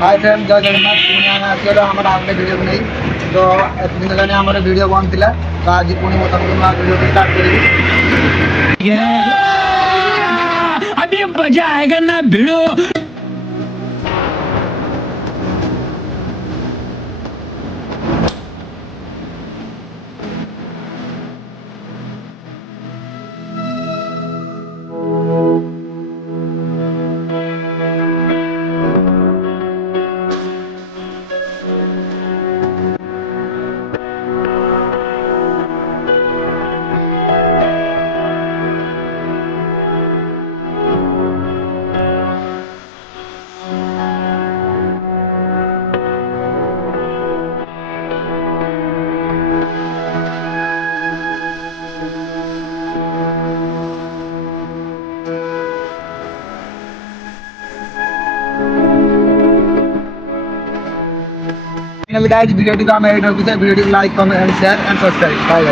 Hi friend जय जगन्नाथ पुणी आम आसो आम आगे भिडियो नहीं तो एत दिन है आम भिडियो बंद थी तो आज पुणी मैं तुमको नया भिडियो स्टार्ट करी। अभी मजा आएगा ना भिड़ो। वीडियो को like comment and share and subscribe bye.